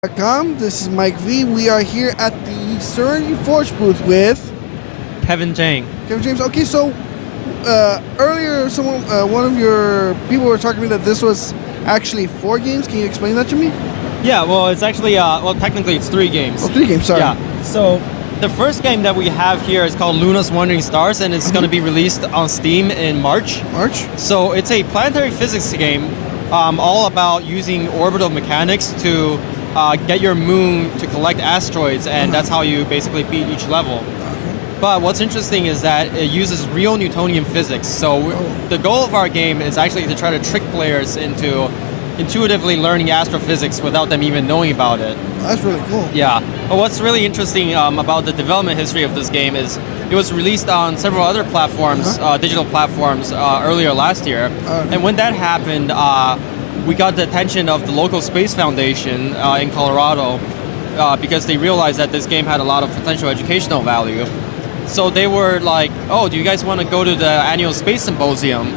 This is Mike V. We are here at the Serenity Forge booth with Kevin Jang. Kevin James. Okay, so earlier, one of your people were talking to me that this was actually 4 games. Can you explain that to me? Yeah, well, it's actually, technically it's 3 games. Oh, 3 games, sorry. Yeah, so the first game that we have here is called Luna's Wandering Stars, and it's going to be released on Steam in March. So it's a planetary physics game all about using orbital mechanics to get your moon to collect asteroids, and that's how you basically beat each level. But what's interesting is that it uses real Newtonian physics. So the goal of our game is actually to try to trick players into intuitively learning astrophysics without them even knowing about it. That's really cool. Yeah. But what's really interesting about the development history of this game is it was released on several other platforms, digital platforms, earlier last year. And when that happened, we got the attention of the local Space Foundation in Colorado because they realized that this game had a lot of potential educational value. So they were like, oh, do you guys want to go to the annual Space Symposium?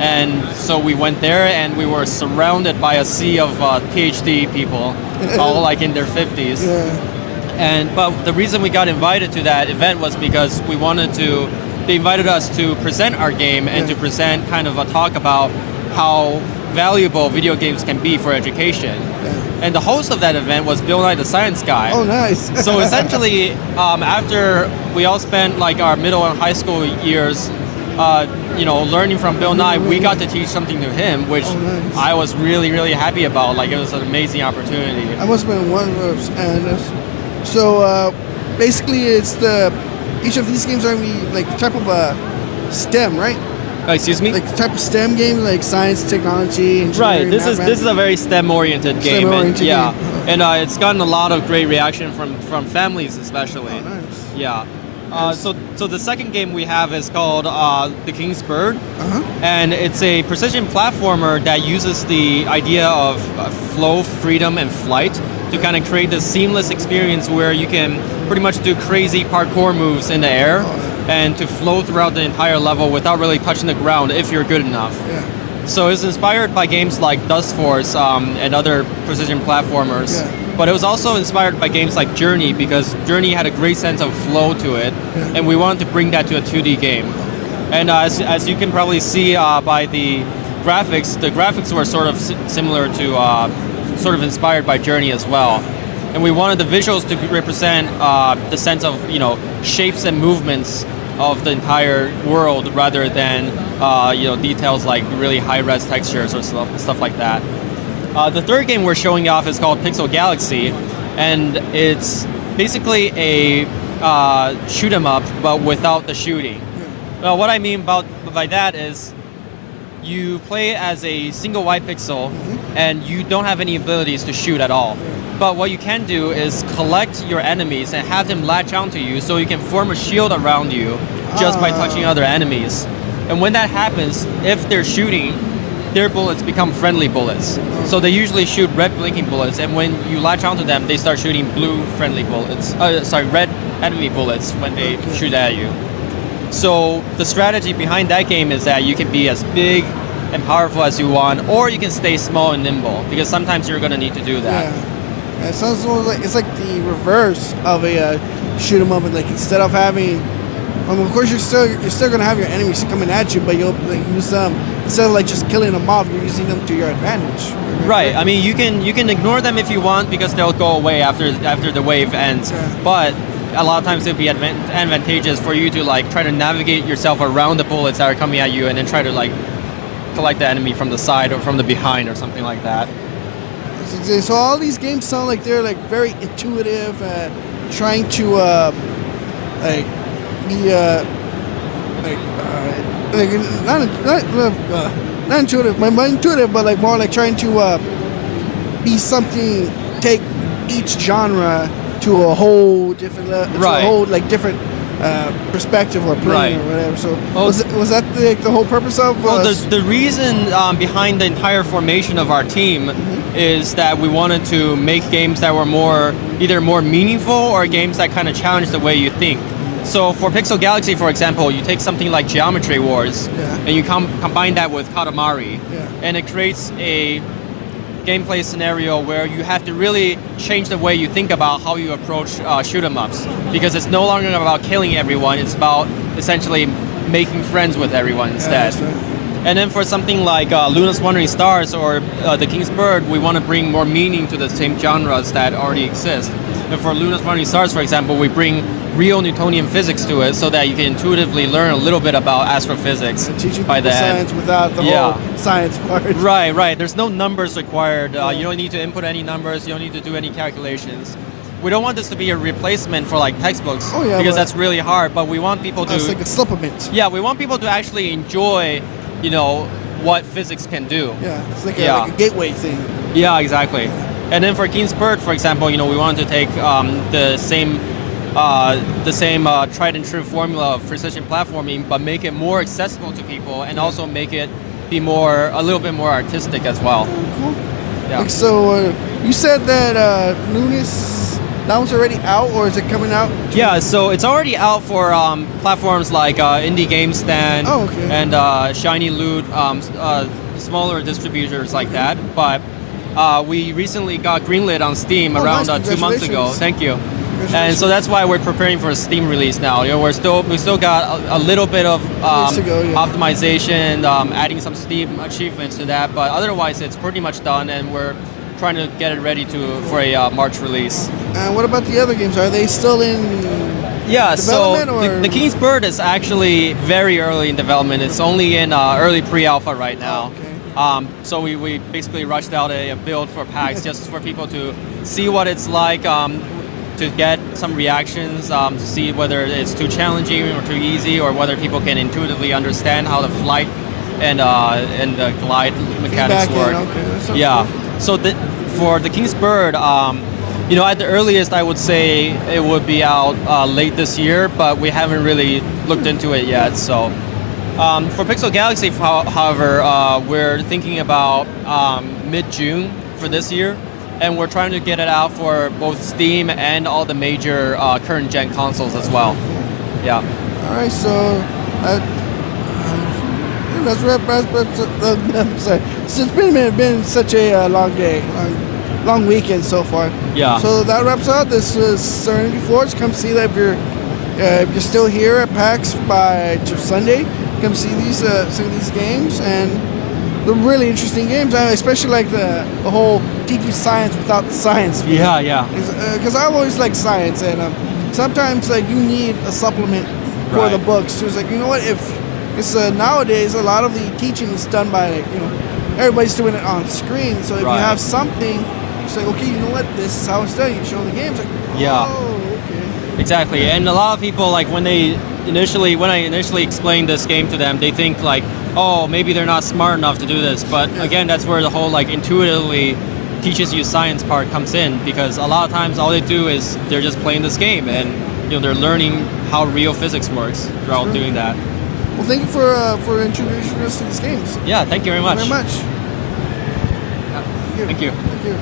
And so we went there, and we were surrounded by a sea of PhD people, all like in their 50s. Yeah. But the reason we got invited to that event was because they invited us to present our game and to present kind of a talk about how valuable video games can be for education. And the host of that event was Bill Nye the Science Guy. Oh, nice. So essentially, after we all spent like our middle and high school years learning from Bill Nye, we got to teach something to him, which I was really, really happy about. Like, it was an amazing opportunity. I must have been one of those. And so basically, each of these games are going to be like type of a STEM, right? Excuse me? Like the type of STEM game, like science, technology, engineering. Right. This is a very STEM-oriented game. And it's gotten a lot of great reaction from families, especially. Oh, nice. Yeah. So the second game we have is called The King's Bird, and it's a precision platformer that uses the idea of flow, freedom, and flight to kind of create this seamless experience where you can pretty much do crazy parkour moves in the air and to flow throughout the entire level without really touching the ground if you're good enough. Yeah. So it's inspired by games like Dust Force and other precision platformers. Yeah. But it was also inspired by games like Journey, because Journey had a great sense of flow to it, and we wanted to bring that to a 2D game. And as you can probably see by the graphics were sort of similar to, sort of inspired by Journey as well. And we wanted the visuals to represent the sense of, shapes and movements of the entire world rather than, details like really high-res textures or stuff like that. The third game we're showing off is called Pixel Galaxy, and it's basically a shoot 'em up, but without the shooting. Well, what I mean by that is you play as a single white pixel, and you don't have any abilities to shoot at all. But what you can do is collect your enemies and have them latch onto you, so you can form a shield around you just by touching other enemies. And when that happens, if they're shooting, their bullets become friendly bullets. So they usually shoot red blinking bullets, and when you latch onto them, they start shooting blue friendly bullets. Red enemy bullets when they shoot at you. So the strategy behind that game is that you can be as big and powerful as you want, or you can stay small and nimble, because sometimes you're going to need to do that. Yeah. It sounds like it's like the reverse of a shoot 'em up, and like instead of having, of course you're still gonna have your enemies coming at you, but you'll use them instead of like just killing them off. You're using them to your advantage. Right. I mean, you can ignore them if you want, because they'll go away after the wave ends. Yeah. But a lot of times it'll be advantageous for you to like try to navigate yourself around the bullets that are coming at you, and then try to like collect the enemy from the side or from the behind or something like that. So all these games sound like they're like very intuitive, trying to not intuitive, but intuitive, but like more like trying to be something. Take each genre to a whole different level, to a whole like different perspective or plane or whatever. So was that the whole purpose of? Well, the reason behind the entire formation of our team is that we wanted to make games that were either more meaningful or games that kind of challenge the way you think. So for Pixel Galaxy, for example, you take something like Geometry Wars and you combine that with Katamari, and it creates a gameplay scenario where you have to really change the way you think about how you approach shoot 'em ups, because it's no longer about killing everyone. It's about essentially making friends with everyone instead. Yeah, and then for something like Luna's Wandering Stars or The King's Bird, we want to bring more meaning to the same genres that already exist. And for Luna's Wandering Stars, for example, we bring real Newtonian physics to it so that you can intuitively learn a little bit about astrophysics teaching by people the end. science without the whole science part. Right. There's no numbers required. You don't need to input any numbers. You don't need to do any calculations. We don't want this to be a replacement for like textbooks because that's really hard. But we want people to. It's like a supplement. Yeah, we want people to actually enjoy, what physics can do. Yeah, it's like a gateway thing. Yeah, exactly. And then for King's Bird, for example, we wanted to take the same tried and true formula of precision platforming, but make it more accessible to people, and also make it be a little bit more artistic as well. Oh, cool. Yeah. Like, so you said that that one's already out, or is it coming out? Yeah, so it's already out for platforms like Indie Game Stand and Shiny Loot, smaller distributors like that. But we recently got greenlit on Steam around 2 months ago. Thank you. And so that's why we're preparing for a Steam release now. We still got a little bit of optimization, adding some Steam achievements to that, but otherwise it's pretty much done, and we're trying to get it ready for a March release. And what about the other games? Are they still in development? The King's Bird is actually very early in development. It's only in early pre-alpha right now. Okay. So we basically rushed out a build for PAX just for people to see what it's like, to get some reactions, to see whether it's too challenging or too easy, or whether people can intuitively understand how the flight and the glide mechanics work. Cool. So for the King's Bird, at the earliest I would say it would be out late this year, but we haven't really looked into it yet. So for Pixel Galaxy, however, we're thinking about mid-June for this year. And we're trying to get it out for both Steam and all the major current gen consoles as well. Yeah. All right, so let's wrap. I'm sorry. It's been such a long day, long weekend so far. Yeah. So that wraps out. This is Serenity Forge. Come see that if you're still here at PAX by Sunday. Come see some of these games, and they're really interesting games. Especially like the whole teaching science without the science. Yeah. Because I always like science, and sometimes like you need a supplement for the books. So it's like, because nowadays a lot of the teaching is done by everybody's doing it on screen. So if you have something, it's like, okay, you know what, this is how it's done. You show the games, like, okay. Exactly. And a lot of people, like when I initially explained this game to them, they think like, oh, maybe they're not smart enough to do this. But again, that's where the whole like intuitively teaches you science part comes in, because a lot of times all they do is they're just playing this game, and they're learning how real physics works throughout doing that. Well, thank you for introducing us to these games. Yeah, thank you very much. Thank you very much. Thank you. Thank you.